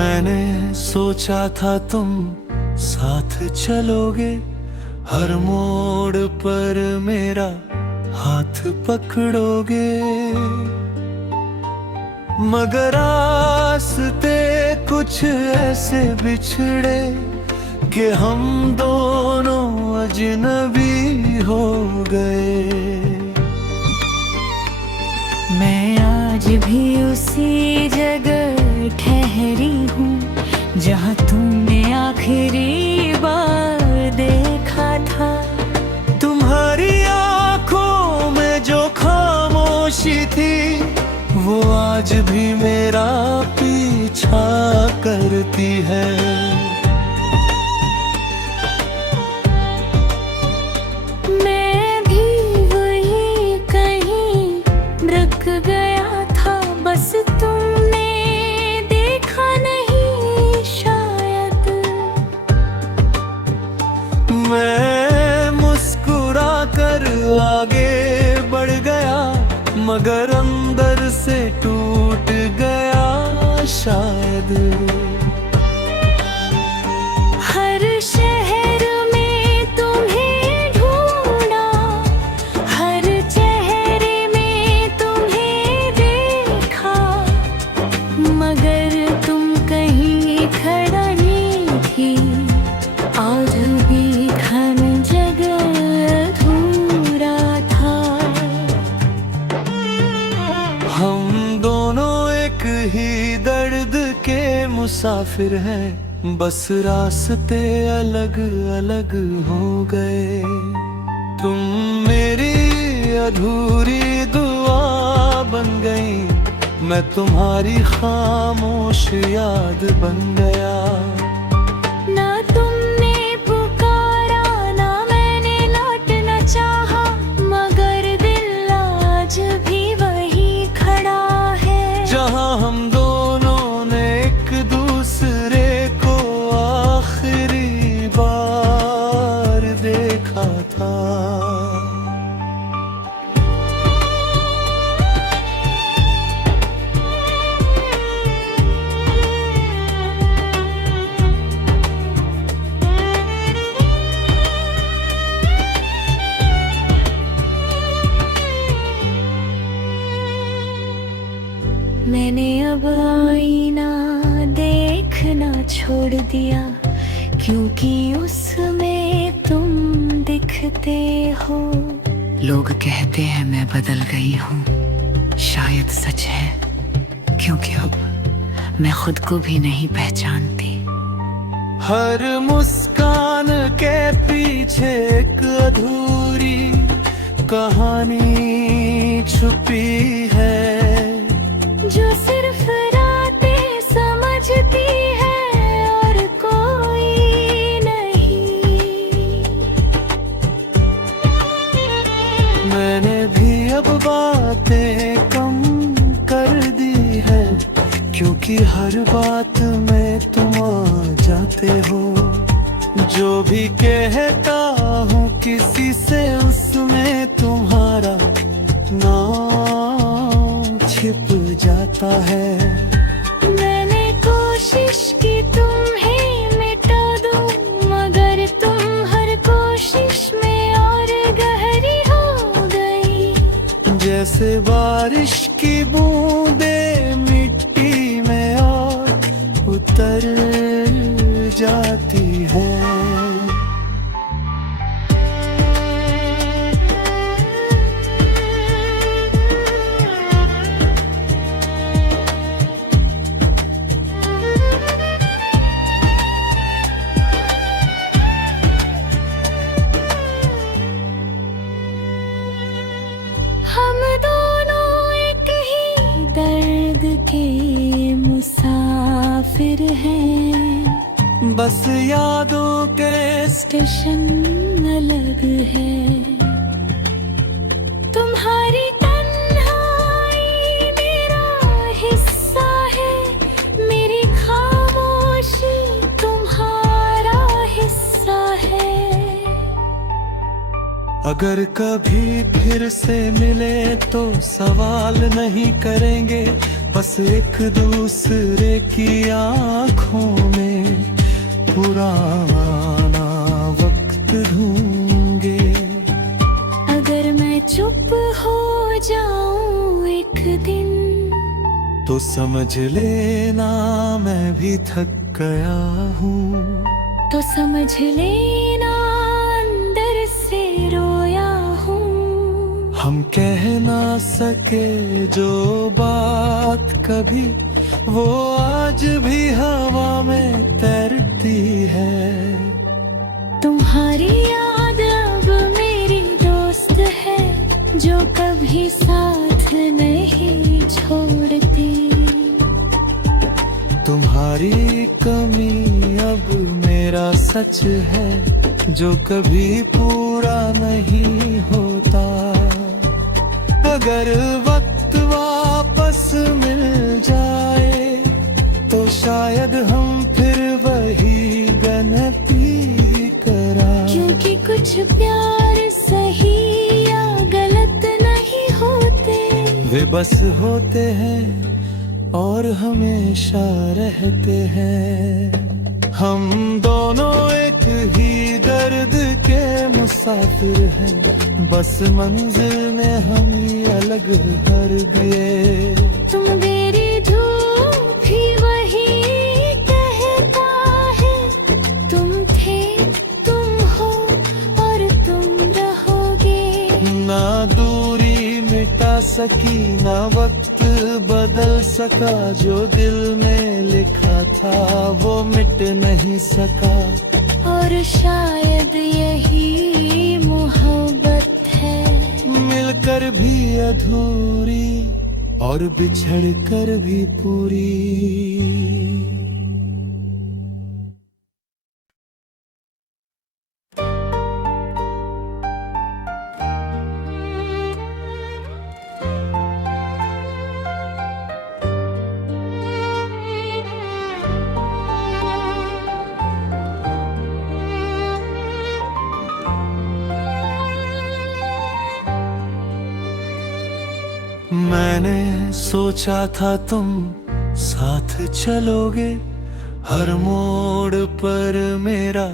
मैंने सोचा था तुम साथ चलोगे, हर मोड़ पर मेरा हाथ पकड़ोगे, मगर रास्ते कुछ ऐसे बिछड़े कि हम दोनों अजनबी हो गए। मैं आज भी उसी जगह ठहरी हूँ जहाँ तुमने आखिरी बार देखा था। तुम्हारी आंखों में जो खामोशी थी वो आज भी मेरा पीछा करती है। मैं भी वही कहीं रुक गया था, बस तुमने देखा नहीं शायद। मैं मुस्कुरा कर आगे बढ़ गया, मगर अंदर से टूट गया शायद। हर शहर में तुम्हें ढूंढा, हर चेहरे में तुम्हें देखा, मगर तुम कहीं खड़ा नहीं थी। आज भी हर जगह अधूरा था। हम दोनों एक ही दर्द के मुसाफिर हैं, बस रास्ते अलग अलग हो गए। तुम मेरी अधूरी दुआ बन गई, मैं तुम्हारी खामोश याद बन गया। ना तुमने पुकारा ना मैंने लौटना चाहा, मगर दिल आज भी वही खड़ा है जहाँ हम दोनों ने एक दूसरे को आखिरी बार देखा था। मैंने अब आईना देखना छोड़ दिया, क्योंकि उसमें तुम दिखते हो। लोग कहते हैं मैं बदल गई हूँ, शायद सच है, क्योंकि अब मैं खुद को भी नहीं पहचानती। हर मुस्कान के पीछे एक अधूरी कहानी छुपी है, जो सिर्फ रातें समझती है और कोई नहीं। मैंने भी अब बातें कम कर दी है, क्योंकि हर बात में तुम आ जाते हो। जो भी कहता हूँ किसी से, उसमें तुम्हारा नाम छिप जाता है। मैंने कोशिश की तुम्हें मिटा दूं, मगर तुम हर कोशिश में और गहरी हो गई। जैसे बारिश की बूंदें मिट्टी में और उतर जाती है। हम दोनों एक ही दर्द के मुसाफिर हैं, बस यादों के स्टेशन अलग है। तुम्हारी तन्हाई मेरा हिस्सा है, मेरी खामोशी तुम्हारा हिस्सा है। अगर कभी फिर से मिले तो सवाल नहीं करेंगे, बस एक दूसरे की आंखों में पुराना वक्त ढूंढेंगे। अगर मैं चुप हो जाऊं एक दिन तो समझ लेना मैं भी थक गया हूँ। तो समझ लेना अंदर से रोया हूँ। हम कह ना सके जो बात कभी, वो आज भी हवा में तैरती है। तुम्हारी याद अब मेरी दोस्त है, जो कभी साथ नहीं छोड़ती। तुम्हारी कमी अब मेरा सच है, जो कभी पूरा नहीं होता। अगर वक्त वापस मिल जाए तो शायद हम फिर वही गलती कराएं। क्योंकि कुछ प्यार सही या गलत नहीं होते, वे बस होते हैं और हमेशा रहते हैं। हम दोनों एक ही दर्द के मुसाफिर हैं, बस मंजिल में हम ही अलग कर गए। तुम मेरी धूप भी वही कहता है, तुम थे, तुम हो और तुम रहोगे। ना दूरी मिटा सकी, ना वक्त बदल सका, जो दिल में लिखा था वो मिट नहीं सका। और शायद यही मोहब्बत है, मिलकर भी अधूरी और बिछड़ कर भी पूरी। मैंने सोचा था तुम साथ चलोगे, हर मोड़ पर मेरा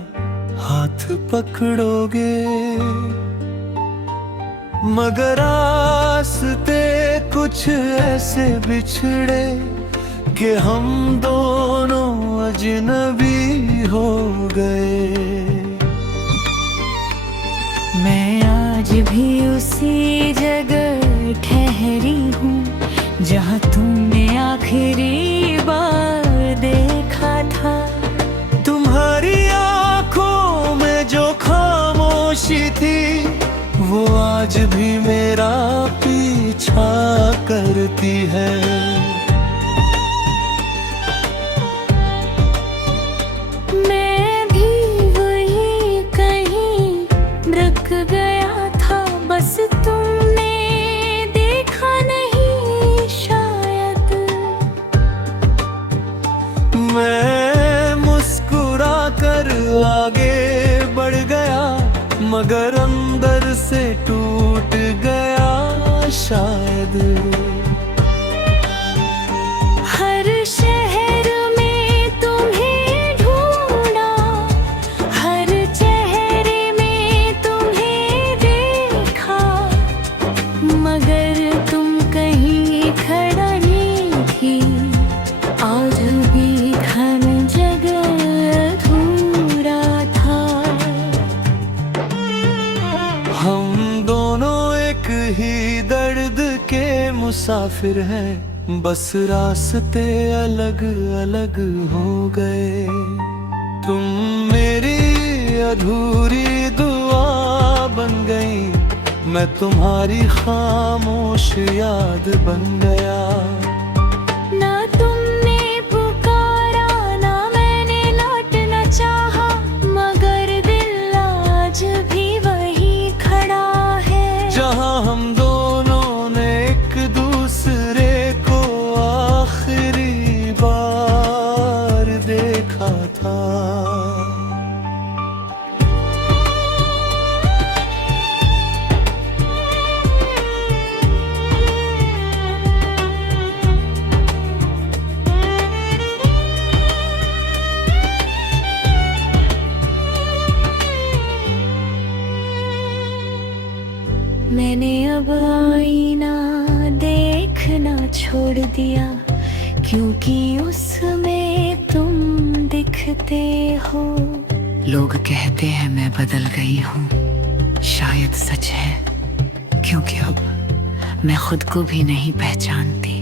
हाथ पकड़ोगे। मगर रास्ते कुछ ऐसे बिछड़े कि हम दोनों अजनबी हो गए। मैं आज भी उसी जगह ठहरी हूँ, जहाँ तुमने आखिरी बार देखा था। तुम्हारी आंखों में जो खामोशी थी, वो आज भी मेरा पीछा करती है। मैं भी वही कहीं रुक गया था, बस तुमने देखा नहीं शायद। मैं मुस्कुरा कर आगे बढ़ गया, मगर अंदर से टूट गया शायद। हर शहर में तुम्हें ढूंढा, हर चेहरे में तुम्हें देखा, मगर तुम कहीं खड़ा नहीं थी। आज भी घन जगह अधूरा था। हम दोनों एक ही दर्द के मुसाफिर हैं, बस रास्ते अलग अलग हो गए। तुम मेरी अधूरी दुआ बन गई, मैं तुम्हारी खामोश याद बन गया। ना तुमने पुकारा, ना मैंने लौटना चाहा, मगर दिल आज भी वही खड़ा है। जहाँ हम दोनों ने एक दूसरे को आखिरी बार देखा था। मैंने अब आईना देखना छोड़ दिया, क्योंकि उसमें तुम दिखते हो। लोग कहते हैं मैं बदल गई हूँ, शायद सच है, क्योंकि अब मैं खुद को भी नहीं पहचानती।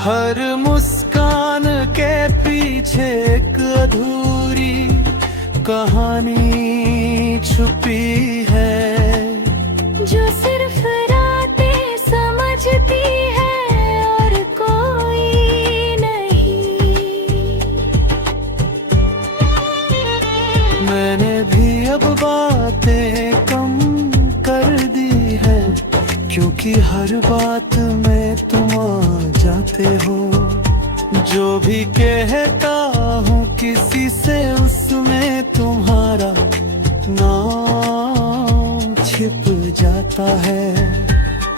हर मुस्कान के पीछे एक अधूरी कहानी छुपी है, जो सिर्फ रातें समझती है और कोई नहीं। मैंने भी अब बातें कम कर दी है, क्योंकि हर बात में तुम आ जाते हो। जो भी कहता हूँ किसी से, उसमें तुम्हारा नाम छिप जाता है।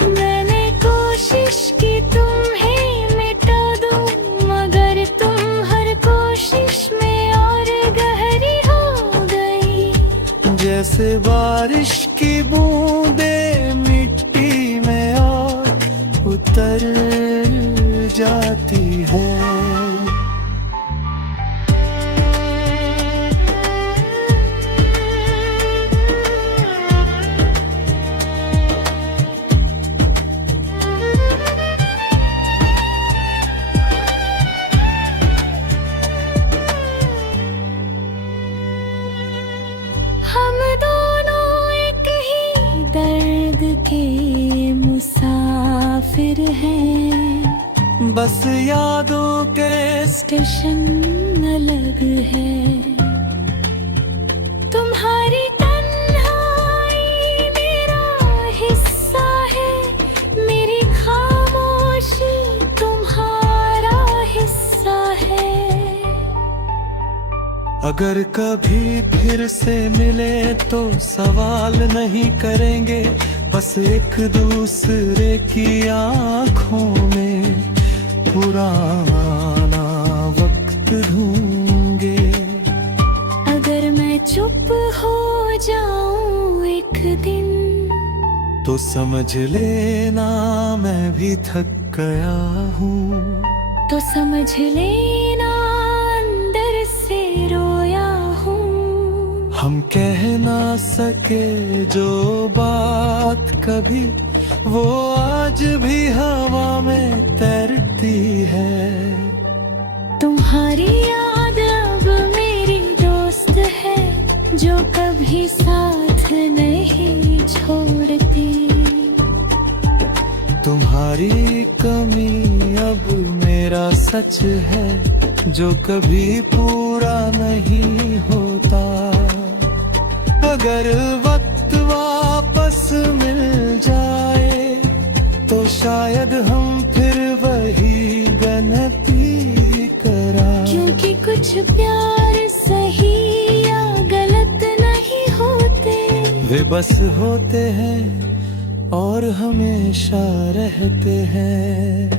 मैंने कोशिश की तुम्हें मिटा दूं, मगर तुम हर कोशिश में और गहरी हो गई। जैसे बारिश की बूंदें मिट्टी में और उतर जाती है। हम दोनों एक ही दर्द के मुसाफिर हैं, बस यादों के स्टेशन अलग है। तुम्हारी तन्हाई मेरा हिस्सा है, मेरी खामोशी तुम्हारा हिस्सा है। अगर कभी फिर से मिले तो सवाल नहीं करेंगे, बस एक दूसरे की आंखों में पुराना वक्त ढूंढेंगे। अगर मैं चुप हो जाऊं एक दिन, तो समझ लेना मैं भी थक गया हूँ। तो समझ लेना अंदर से रोया हूँ। हम कह ना सके जो बात कभी, वो आज भी हवा में तैरती है। तुम्हारी याद अब मेरी दोस्त है, जो कभी साथ नहीं छोड़ती। तुम्हारी कमी अब मेरा सच है, जो कभी पूरा नहीं होता। अगर वक्त वापस मिल जाए, तो शायद हम फिर वही गलती कराएं। क्योंकि कुछ प्यार सही या गलत नहीं होते, वे बस होते हैं और हमेशा रहते हैं।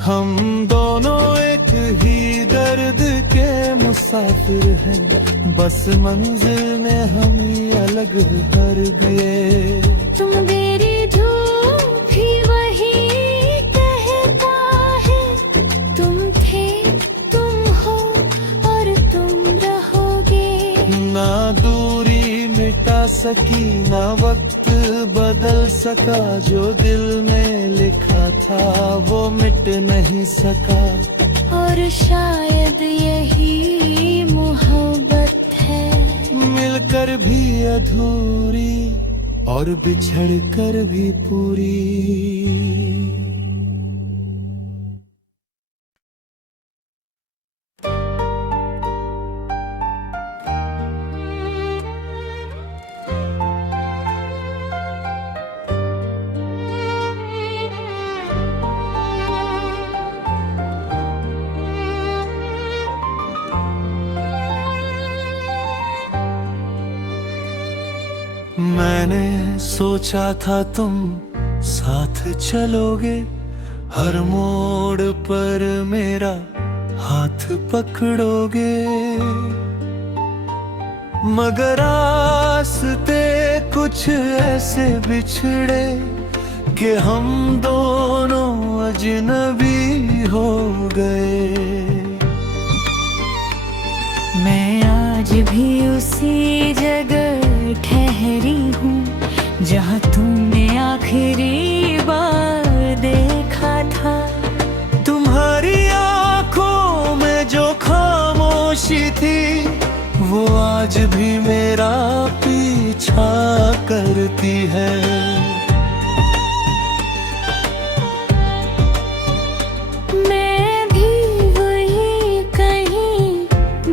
हम दोनों एक ही दर्द के मुसाफिर हैं, बस मंजिल में हम ही अलग हर गए। तुम मेरी धूप भी वही कहता है, तुम थे, तुम हो और तुम रहोगे। ना दूरी मिटा सकी, ना वक्त बदल सका, जो दिल में लिखा था वो मिट नहीं सका। और शायद यही मोहब्बत है, मिलकर भी अधूरी और बिछड़ कर भी पूरी। मैंने सोचा था तुम साथ चलोगे, हर मोड़ पर मेरा हाथ पकड़ोगे, मगर रास्ते कुछ ऐसे बिछड़े कि हम दोनों अजनबी हो गए। मैं आज भी उसी जगह ठहरी हूँ जहाँ तुमने आखिरी बार देखा था। तुम्हारी आंखों में जो खामोशी थी वो आज भी मेरा पीछा करती है। मैं भी वही कहीं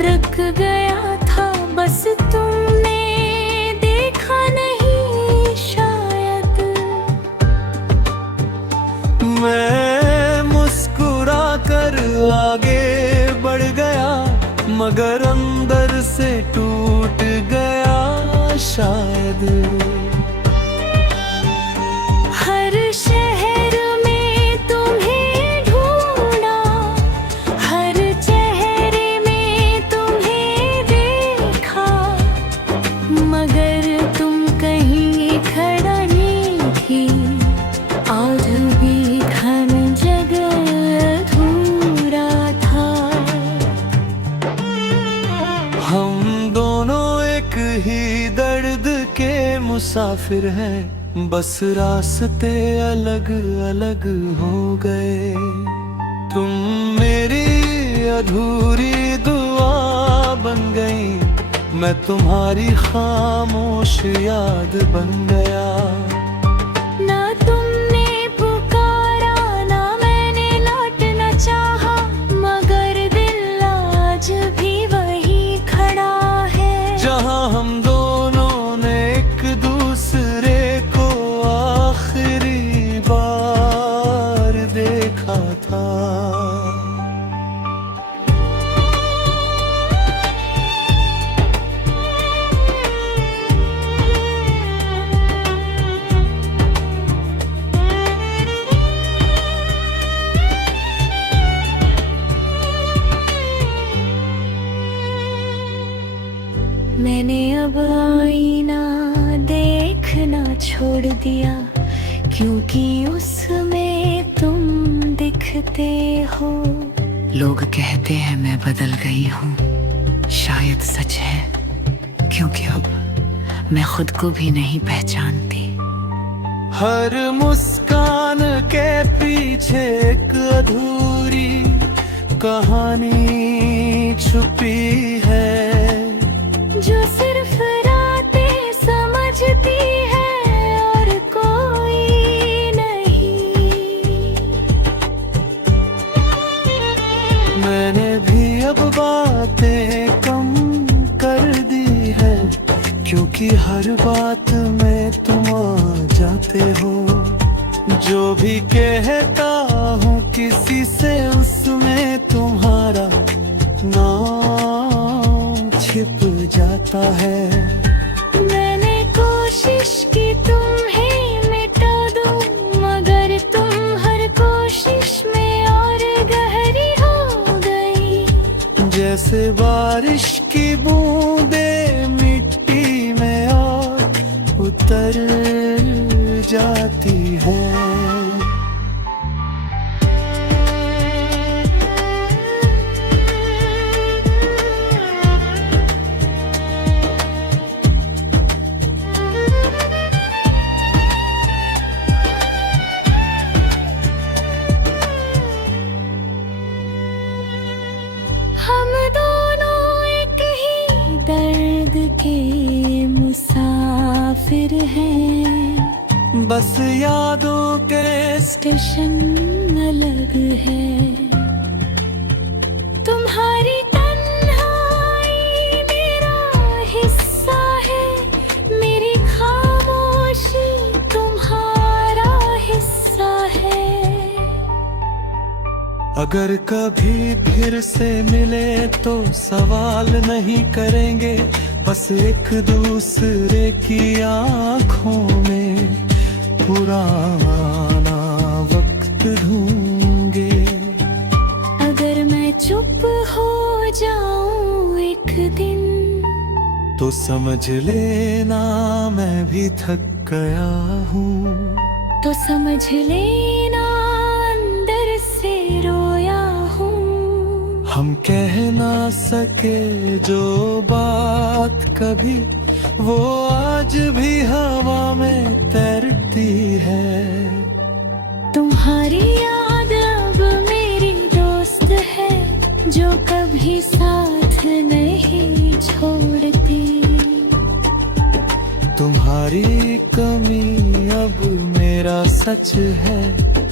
रुक गया था, बस तुमने देखा नहीं शायद। मैं मुस्कुरा कर आगे बढ़ गया मगर अंदर से टूट गया शायद। हर शहर में तुम्हें ढूंढा, हर चेहरे में तुम्हें देखा, मगर तुम कहीं खड़ा नहीं थी। आज भी घन जगह अधूरा था। हम दोनों एक ही दर्द के मुसाफिर हैं, बस रास्ते अलग अलग हो गए। तुम मेरी अधूरी दुआ बन गई, मैं तुम्हारी खामोश याद बन गया। ना तुमने पुकारा ना मैंने लौटना चाहा, मगर दिल आज भी वही खड़ा है जहाँ हम दोनों ने एक दूसरे को आखिरी बार देखा था। मैंने अब आईना देखना छोड़ दिया, क्योंकि उसमें तुम दिखते हो। लोग कहते हैं मैं बदल गई हूँ, शायद सच है, क्योंकि अब मैं खुद को भी नहीं पहचानती। हर मुस्कान के पीछे एक अधूरी कहानी छुपी है, जो सिर्फ रातें समझती है और कोई नहीं। मैंने भी अब बातें कम कर दी है, क्योंकि हर बात में तुम आ जाते हो। जो भी कहता हूँ किसी से उसमें तुम्हारा नाम छिप जाता है। मैंने कोशिश की तुम्हें मिटा दूं, मगर तुम हर कोशिश में और गहरी हो गई। जैसे बारिश की बूंदें मिट्टी में और उतर जाती है। हम दोनों एक ही दर्द के मुसाफिर हैं, बस यादों के स्टेशन अलग है। तुम्हारी तन्हाई मेरा हिस्सा है, मेरी खामोशी तुम्हारा हिस्सा है। अगर कभी फिर से मिले तो सवाल नहीं करेंगे, बस एक दूसरे की आंखों में पुराना वक्त ढूंढेंगे। अगर मैं चुप हो जाऊं एक दिन, तो समझ लेना मैं भी थक गया हूँ। तो समझ लेना अंदर से रोया हूँ। हम कह ना सके जो बात कभी, वो आज भी हवा में तैरती है। तुम्हारी याद अब मेरी दोस्त है, जो कभी साथ नहीं छोड़ती। तुम्हारी कमी अब मेरा सच है,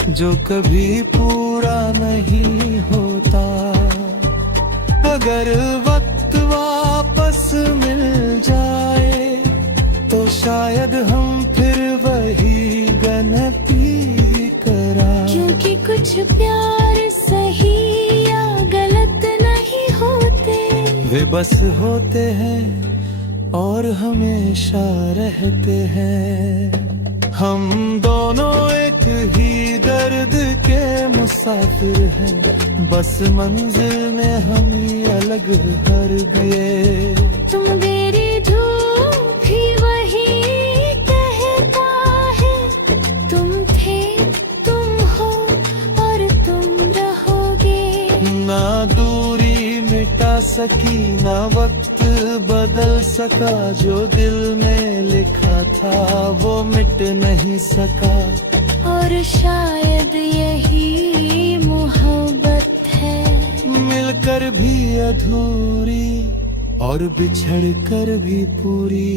जो कभी पूरा नहीं होता। अगर वक्त वापस मिल जाए तो शायद हम फिर वही गलती करा। क्योंकि कुछ प्यार सही या गलत नहीं होते, वे बस होते हैं और हमेशा रहते हैं। हम दोनों एक ही दर्द के मुसाफिर हैं, बस मंजिल में हम ही अलग हर गए। तुम मेरी धूप भी वही कहता है, तुम थे, तुम हो और तुम रहोगे। ना दूरी मिटा सकी, ना वक्त बदल सका, जो दिल में लिखा था वो मिट नहीं सका। और शायद यही मोहब्बत है, मिलकर भी अधूरी और बिछड़ कर भी पूरी।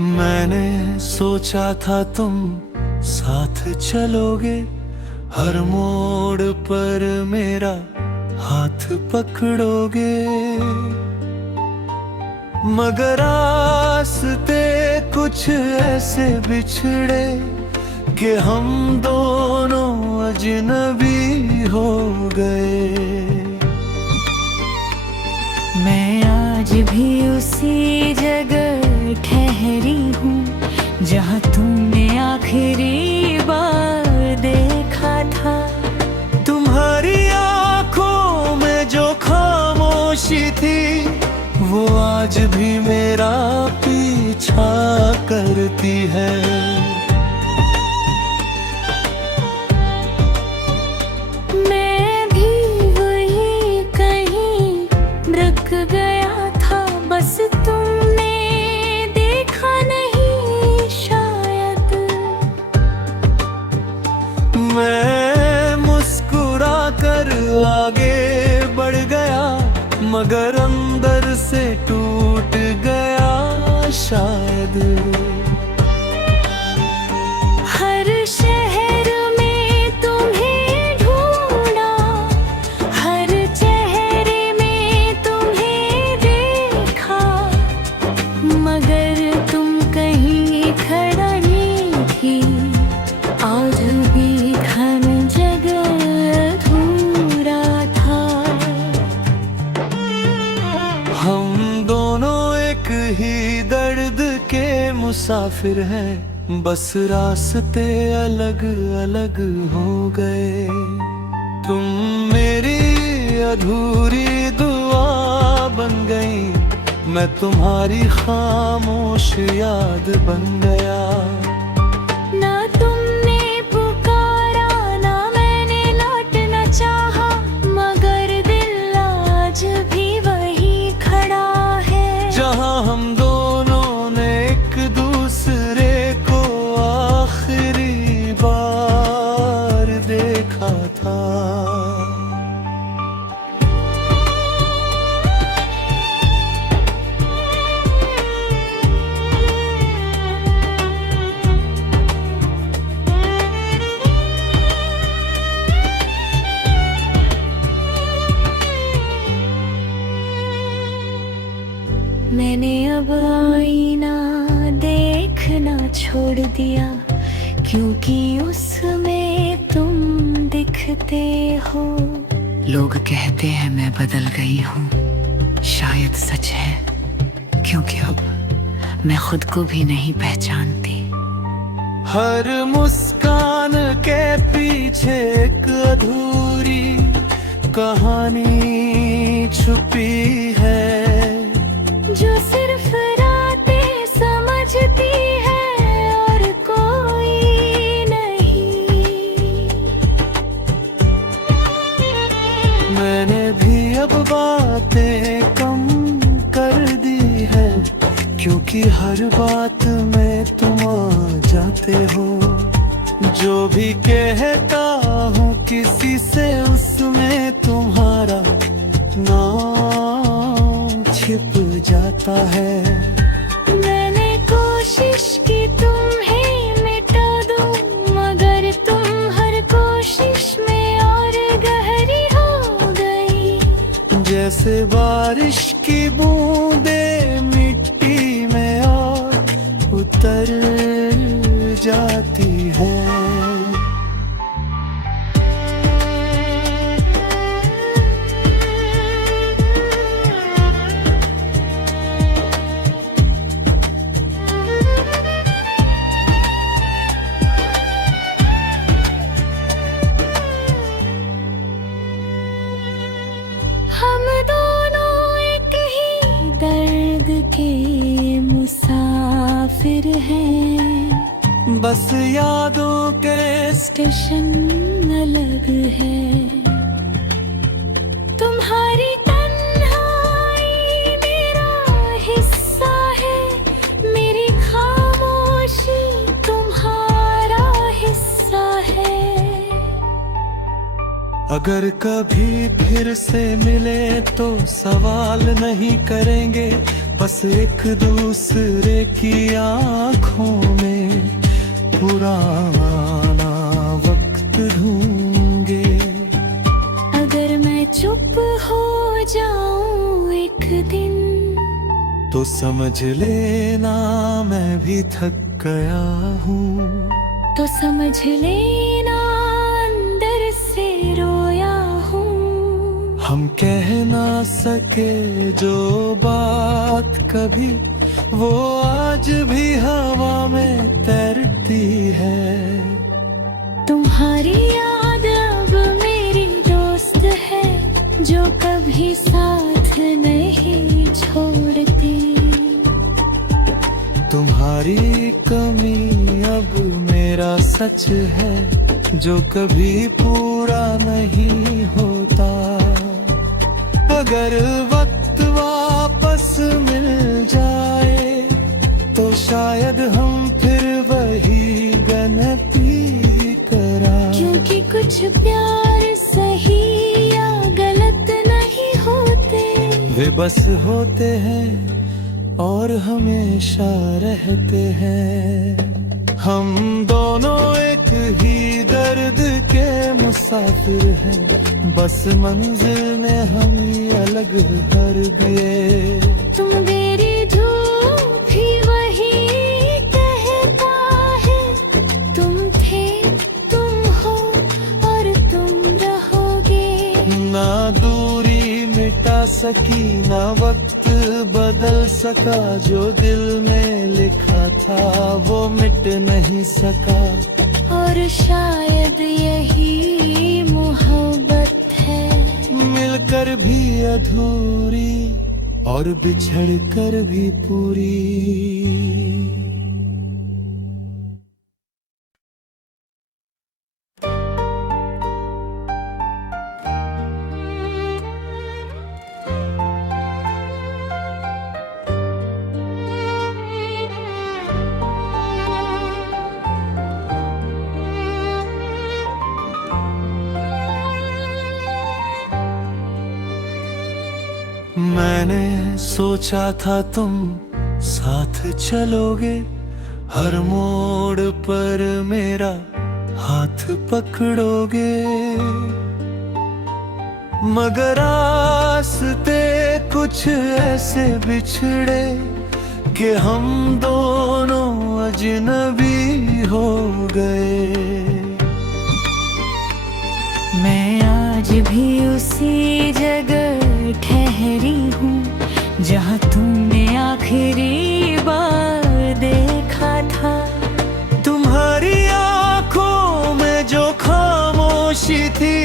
मैंने सोचा था तुम साथ चलोगे, हर मोड़ पर मेरा हाथ पकड़ोगे। मगर रास्ते कुछ ऐसे बिछड़े कि हम दोनों अजनबी हो गए। मैं आज भी उसी जगह ठहरी हूँ जहाँ तुमने आखिरी बार देखा था। तुम्हारी आंखों में जो खामोशी थी, वो आज भी मेरा पीछा करती है। मैं भी वही कहीं रुक गया था, बस तुमने देखा नहीं शायद। मैं मुस्कुरा कर आगे बढ़ गया, मगर अंदर से टूट गया शायद। हर शहर में तुम्हें ढूंढा, हर चेहरे में तुम्हें देखा, मगर तुम कहीं खड़ा नहीं थी। आज भी घन जगह अधूरा था। हम दोनों एक ही दर्द के मुसाफिर हैं, बस रास्ते अलग अलग हो गए। तुम मेरी अधूरी दुआ बन गई, मैं तुम्हारी खामोश याद बन गया। ना तुमने पुकारा, ना मैंने लौटना चाहा, मगर दिल आज भी वही खड़ा है। जहाँ हम दोनों ने एक दूसरे को आखिरी बार देखा था। मैंने अब आईना देखना छोड़ दिया, क्योंकि उसमें तुम दिखते हो। लोग कहते हैं मैं बदल गई हूँ, शायद सच है, क्योंकि अब मैं खुद को भी नहीं पहचानती। हर मुस्कान के पीछे एक अधूरी कहानी छुपी है, जो सिर्फ रातें समझती है और कोई नहीं। मैंने भी अब बातें कम कर दी है, क्योंकि हर बात में तुम आ जाते हो। जो भी कहता हूँ किसी से, उसमें तुम्हारा नाम छिप जाता है। मैंने कोशिश की तुम्हें मिटा दूं, मगर तुम हर कोशिश में और गहरी हो गई। जैसे बारिश की बूंदें मिट्टी में और उतर जाती है। हम दोनों एक ही दर्द के मुसाफिर हैं, बस यादों के स्टेशन अलग है। तुम्हारी तन्हाई मेरा हिस्सा है, मेरी खामोशी तुम्हारा हिस्सा है। अगर कभी फिर से मिले तो सवाल नहीं करेंगे, बस एक दूसरे की आंखों में पुराना वक्त ढूंढेंगे। अगर मैं चुप हो जाऊं एक दिन, तो समझ लेना मैं भी थक गया हूँ। तो समझ लेना अंदर से रोया हूँ। हम कह ना सके जो बात कभी, वो आज भी हवा में तैरती है। तुम्हारी याद अब मेरी दोस्त है, जो कभी साथ नहीं छोड़ती। तुम्हारी कमी अब मेरा सच है, जो कभी पूरा नहीं होता। अगर वक्त वापस मिल जाए, तो शायद हम फिर वही गलती करा। क्योंकि कुछ प्यार सही या गलत नहीं होते, वे बस होते हैं और हमेशा रहते हैं। हम दोनों एक ही दर्द के मुसाफिर हैं, बस मंजिल में हम ही अलग हर गए। तुम मेरी धूप भी वही कहता है, तुम थे, तुम हो और तुम रहोगे। ना दूरी मिटा सकी, ना वक्त बदल सका, जो दिल में लिखा था वो मिट नहीं सका। और शायद यही मोहब्बत है, मिलकर भी अधूरी और बिछड़ कर भी पूरी। मैंने सोचा था तुम साथ चलोगे, हर मोड़ पर मेरा हाथ पकड़ोगे। मगर रास्ते कुछ ऐसे बिछड़े कि हम दोनों अजनबी हो गए। मैं आज भी उसी जगह ठहरी हूँ जहाँ तुमने आखिरी बार देखा था। तुम्हारी आंखों में जो खामोशी थी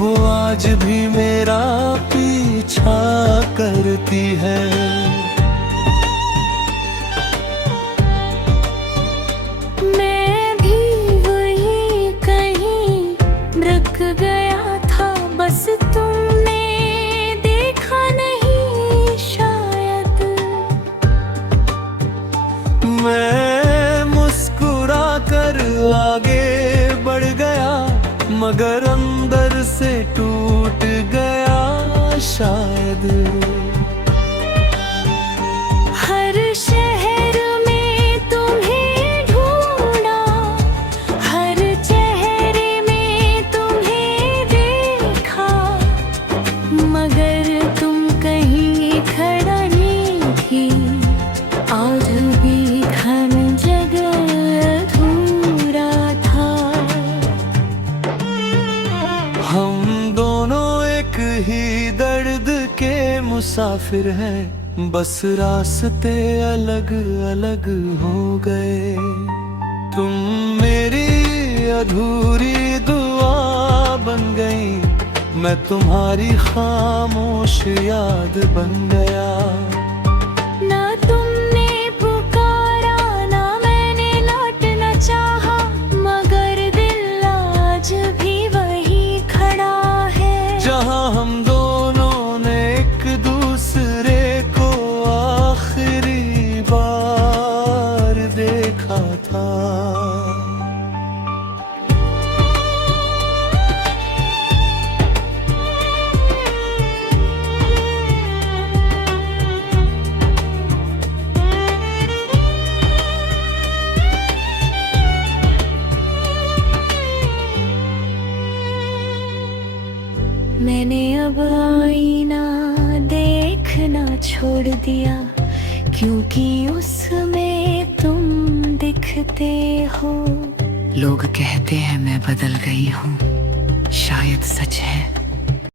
वो आज भी मेरा पीछा करती है। मैं भी वही कहीं रुक गया था, बस तुमने देखा नहीं शायद। मैं मुस्कुरा कर आगे बढ़ गया मगर अंदर से टूट गया शायद। हर शहर में तुम्हें ढूंढा, हर चेहरे में तुम्हें देखा, मगर तुम कहीं खड़ा नहीं थी। आज भी घन जगह अधूरा था। हम दोनों एक ही दर्द के मुसाफिर हैं, बस रास्ते अलग अलग हो गए। तुम मेरी अधूरी दुआ बन गई, मैं तुम्हारी खामोश याद बन गया। ना तुमने पुकारा ना मैंने लौटना चाहा, मगर दिल आज भी वही खड़ा है जहाँ हम दोनों ने एक दूसरे को आखिरी बार देखा था। मैंने अब आईना देखना छोड़ दिया, क्योंकि उसमें तुम दिखते हो। लोग कहते हैं मैं बदल गई हूँ, शायद सच है